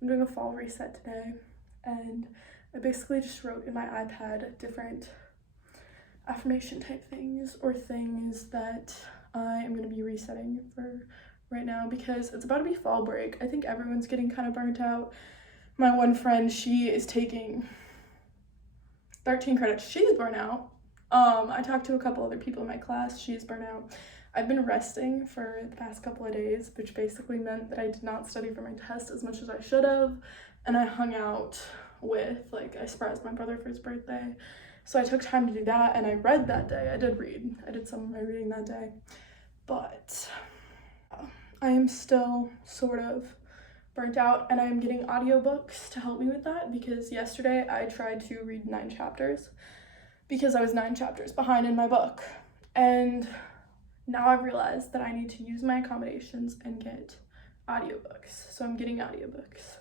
I'm doing a fall reset today, and I basically just wrote in my iPad different affirmation type things or things that I am going to be resetting for right now because it's about to be fall break. I think everyone's getting kind of burnt out. My one friend, she is taking 13 credits. She's burnt out. I talked to a couple other people in my class. She's burnt out. I've been resting for the past couple of days, which basically meant that I did not study for my test as much as I should have, and I hung out with, I surprised my brother for his birthday, so I took time to do that, and I read that day. I did some of my reading that day, but I am still sort of burnt out, and I'm getting audiobooks to help me with that because yesterday I tried to read 9 chapters because I was 9 chapters behind in my book, and now I've realized that I need to use my accommodations and get audiobooks. So I'm getting audiobooks.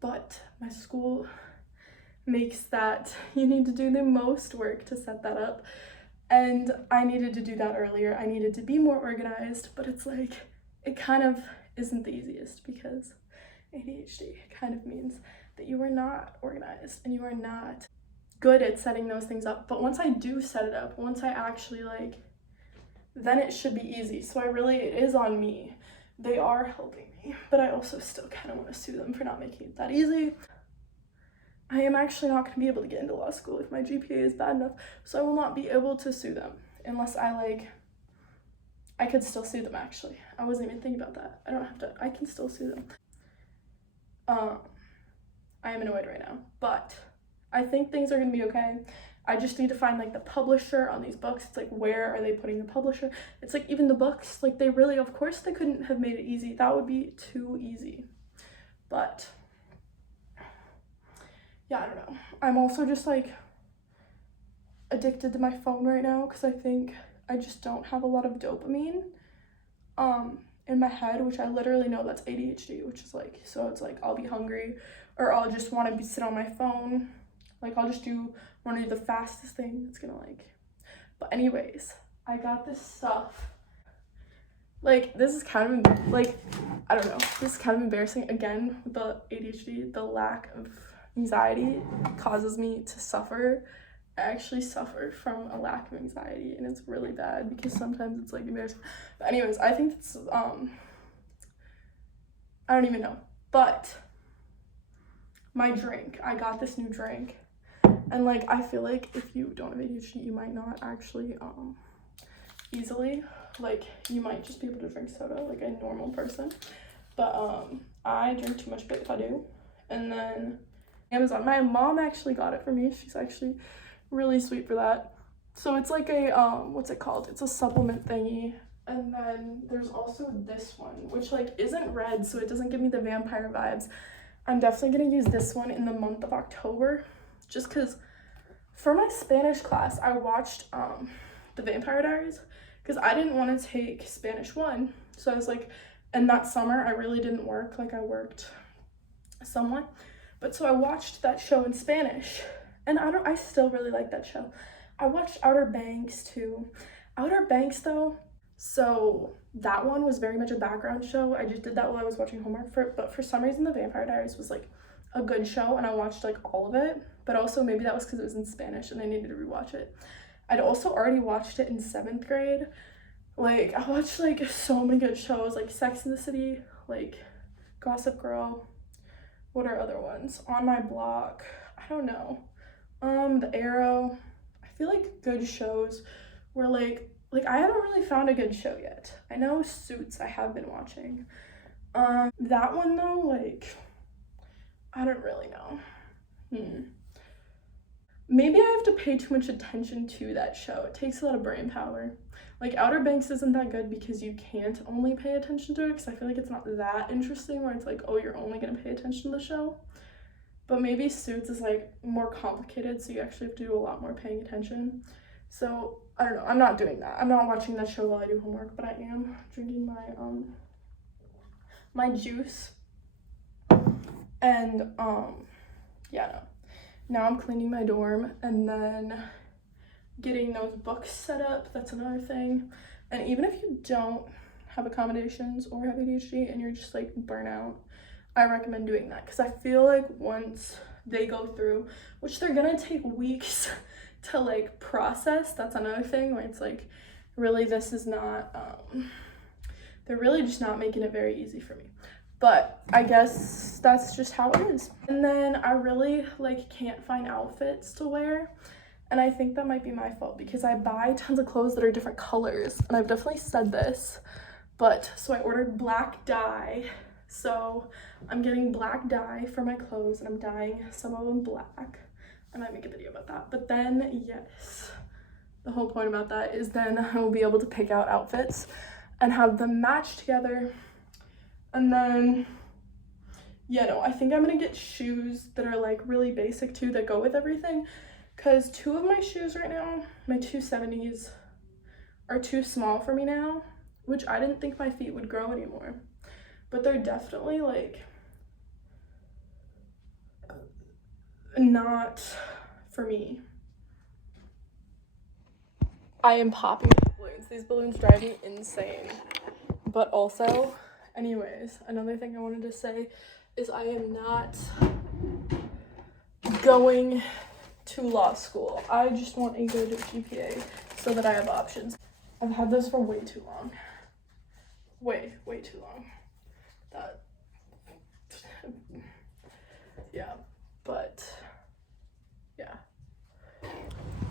But my school makes that you need to do the most work to set that up. And I needed to do that earlier. I needed to be more organized, but it's like, it kind of isn't the easiest because ADHD kind of means that you are not organized and you are not good at setting those things up. But once I do set it up, once I actually then it should be easy. So it is on me. They are helping me, but I also still kind of want to sue them for not making it that easy. I am actually not going to be able to get into law school if my GPA is bad enough, so I will not be able to sue them unless I could still sue them actually. I wasn't even thinking about that. I can still sue them. I am annoyed right now, but I think things are going to be okay. I just need to find the publisher on these books. It's where are they putting the publisher? It's even the books, they really, of course they couldn't have made it easy. That would be too easy. But yeah, I don't know. I'm also just addicted to my phone right now because I think I just don't have a lot of dopamine in my head, which I literally know that's ADHD, which is so it's I'll be hungry or I'll just want to sit on my phone. I'll just want to do the fastest thing that's gonna But anyways, I got this stuff. This is kind of I don't know. This is kind of embarrassing. Again, with the ADHD, the lack of anxiety causes me to suffer. I actually suffer from a lack of anxiety, and it's really bad because sometimes it's embarrassing. But anyways, I think it's I don't even know. But my drink, I got this new drink. And I feel if you don't have ADHD, you might not actually easily, you might just be able to drink soda like a normal person. But I drink too much, but if I do. And then Amazon, my mom actually got it for me. She's actually really sweet for that. So it's a what's it called? It's a supplement thingy. And then there's also this one, which isn't red, so it doesn't give me the vampire vibes. I'm definitely gonna use this one in the month of October. Just because for my Spanish class, I watched The Vampire Diaries because I didn't want to take Spanish 1. So I was and that summer, I really didn't work. I worked somewhat. But so I watched that show in Spanish. And I still really like that show. I watched Outer Banks too. Outer Banks though, so that one was very much a background show. I just did that while I was watching homework but for some reason The Vampire Diaries was a good show and I watched all of it. But also maybe that was because it was in Spanish and I needed to rewatch it. I'd also already watched it in 7th grade. I watched so many good shows Sex and the City, Gossip Girl. What are other ones? On My Block. I don't know. The Arrow. I feel good shows were I haven't really found a good show yet. I know Suits I have been watching. That one though, I don't really know. Maybe I have to pay too much attention to that show. It takes a lot of brain power. Outer Banks isn't that good because you can't only pay attention to it because I feel it's not that interesting where it's oh, you're only gonna pay attention to the show. But maybe Suits is more complicated, so you actually have to do a lot more paying attention. So I don't know. I'm not doing that. I'm not watching that show while I do homework, but I am drinking my my juice. And yeah, no. Now I'm cleaning my dorm and then getting those books set up. That's another thing. And even if you don't have accommodations or have ADHD and you're just burnout, I recommend doing that, because I feel like once they go through, which they're gonna take weeks to like process, that's another thing where it's like, really, this is not, they're really just not making it very easy for me. But I guess that's just how it is. And then I really like can't find outfits to wear. And I think that might be my fault, because I buy tons of clothes that are different colors. And I've definitely said this, but so I ordered black dye. So I'm getting black dye for my clothes, and I'm dyeing some of them black. I might make a video about that. But then, yes, the whole point about that is then I will be able to pick out outfits and have them match together. And then, yeah, no, I think I'm gonna get shoes that are like really basic too, that go with everything, because 2 of my shoes right now, my 270s, are too small for me now, which I didn't think my feet would grow anymore, but they're definitely like not for me. I am popping balloons. These balloons drive me insane. But also, anyways, another thing I wanted to say is I am not going to law school. I just want a good GPA so that I have options. I've had this for way too long. Way too long. That, yeah, but, yeah.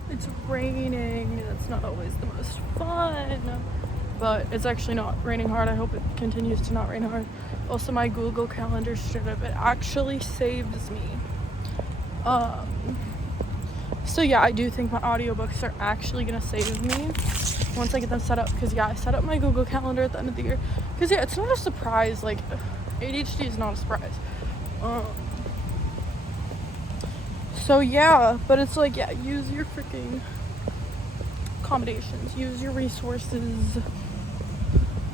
It's raining. That's not always the most fun. But it's actually not raining hard. I hope it continues to not rain hard. Also, my Google Calendar shit up. It actually saves me. So yeah, I do think my audiobooks are actually gonna save me once I get them set up. Because yeah, I set up my Google Calendar at the end of the year. Because yeah, it's not a surprise. Like, ADHD is not a surprise. So yeah, but it's like, yeah, use your freaking accommodations. Use your resources.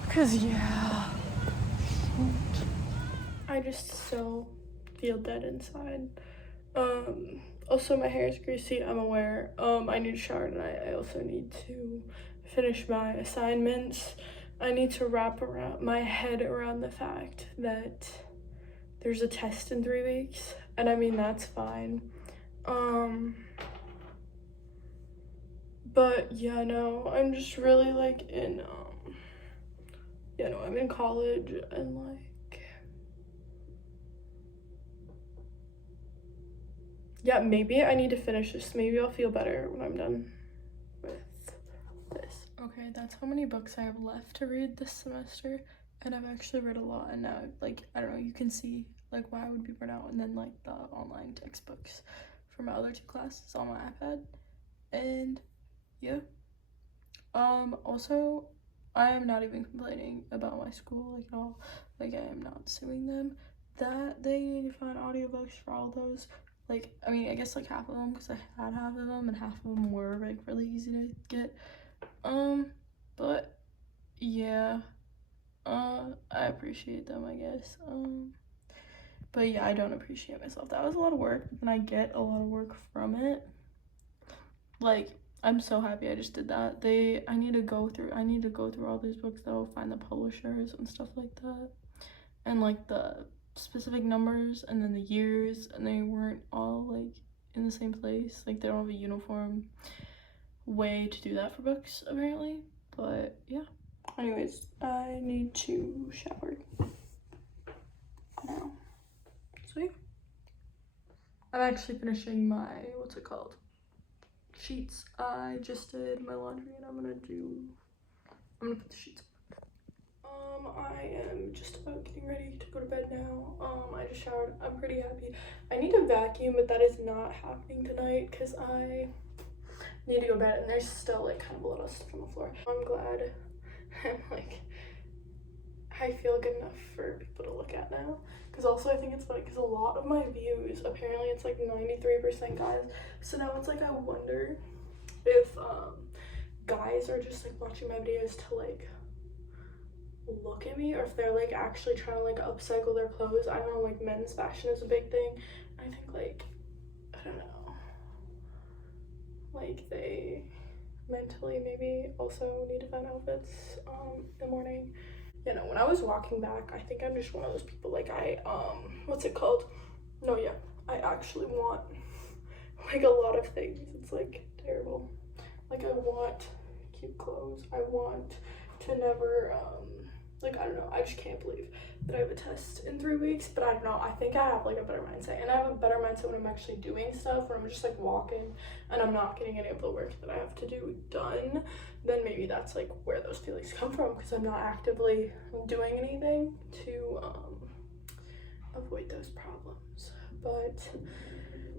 Because yeah. I just so feel dead inside. Also my hair is greasy, I'm aware. I need to shower tonight. I also need to finish my assignments. I need to wrap around my head around the fact that there's a test in 3 weeks, and I mean, that's fine. But yeah, no, I'm just really like in yeah, no, I'm in college, and like, yeah, maybe I need to finish this. Maybe I'll feel better when I'm done with this. Okay, that's how many books I have left to read this semester, and I've actually read a lot, and now, like, I don't know, you can see, like, why I would be burnt out, and then, like, the online textbooks for my other 2 classes on my iPad, and, yeah. Also, I am not even complaining about my school, like, at all. Like, I am not suing them. That they need to find audiobooks for all those. Like, I mean, I guess like half of them, because I had half of them, and half of them were like really easy to get. But yeah, I appreciate them, I guess. But yeah, I don't appreciate myself. That was a lot of work, and I get a lot of work from it. Like, I'm so happy I just did that. I need to go through all these books though, find the publishers and stuff like that, and like the specific numbers and then the years, and they weren't all like in the same place. Like, they don't have a uniform way to do that for books apparently. But yeah, anyways, I need to shower now. So yeah, I'm actually finishing my, what's it called, sheets. I just did my laundry, and I'm gonna put the sheets up. I am just about getting ready to go to bed now. I just showered. I'm pretty happy. I need to vacuum, but that is not happening tonight because I need to go to bed, and there's still like kind of a lot of stuff on the floor. I'm glad I'm like, I feel good enough for people to look at now. Because also I think it's funny because a lot of my views, apparently it's like 93% guys. So now it's like, I wonder if guys are just like watching my videos to like look at me, or if they're like actually trying to like upcycle their clothes. I don't know, like men's fashion is a big thing. I think like, I don't know, like they mentally maybe also need to find outfits in the morning. you know, when I was walking back, I think I'm just one of those people, like, what's it called? No, yeah, I actually want, like, a lot of things. It's, like, terrible. Like, I want cute clothes. I want to never, like, I don't know, I just can't believe that I have a test in 3 weeks, but I don't know, I think I have, like, a better mindset, and I have a better mindset when I'm actually doing stuff, where I'm just, like, walking, and I'm not getting any of the work that I have to do done. Then maybe that's, like, where those feelings come from, because I'm not actively doing anything to, avoid those problems. But,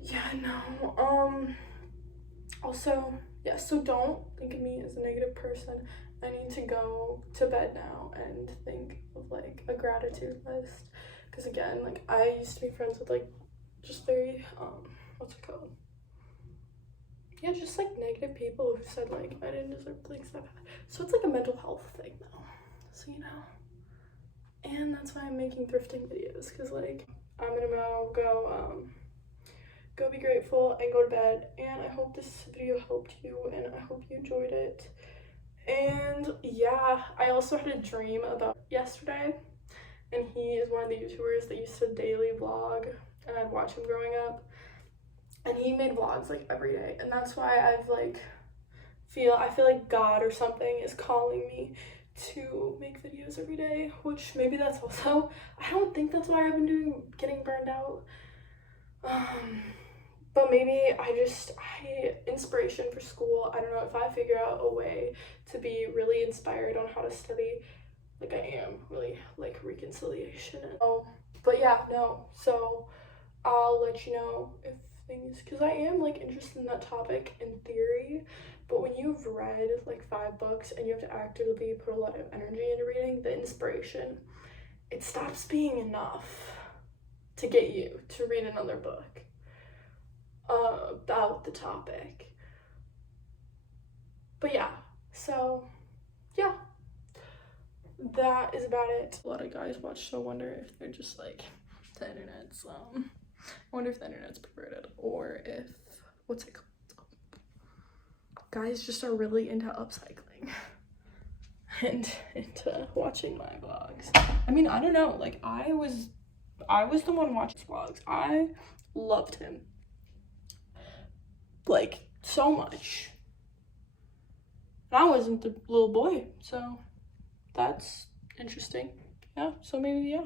yeah, no, also, yeah, so don't think of me as a negative person. I need to go to bed now and think of, like, a gratitude list, because again, like, I used to be friends with, like, just very, what's it called? Yeah, just, like, negative people who said, like, I didn't deserve things that bad. So it's, like, a mental health thing now, so, you know, and that's why I'm making thrifting videos, because, like, I'm gonna now go be grateful and go to bed, and I hope this video helped you, and I hope you enjoyed it. And yeah, I also had a dream about yesterday, and he is one of the YouTubers that used to daily vlog, and I'd watch him growing up, and he made vlogs, like, every day, and that's why I feel like God or something is calling me to make videos every day, which maybe that's also, I don't think that's why I've been getting burned out, but maybe inspiration for school. I don't know, if I figure out a way to be really inspired on how to study, like I am really, like, reconciliation. But yeah, no, so I'll let you know if things, because I am, like, interested in that topic in theory, but when you've read, like, 5 books and you have to actively put a lot of energy into reading, the inspiration, it stops being enough to get you to read another book about the topic. But yeah, so yeah, that is about it. A lot of guys watch, so I wonder if they're just, like, the internet's I wonder if the internet's perverted, or if, what's it called, guys just are really into upcycling and into watching my vlogs. I mean, I don't know, like, I was the one watching his vlogs. I loved him, like, so much, and I wasn't the little boy, so that's interesting. Yeah, so maybe, yeah.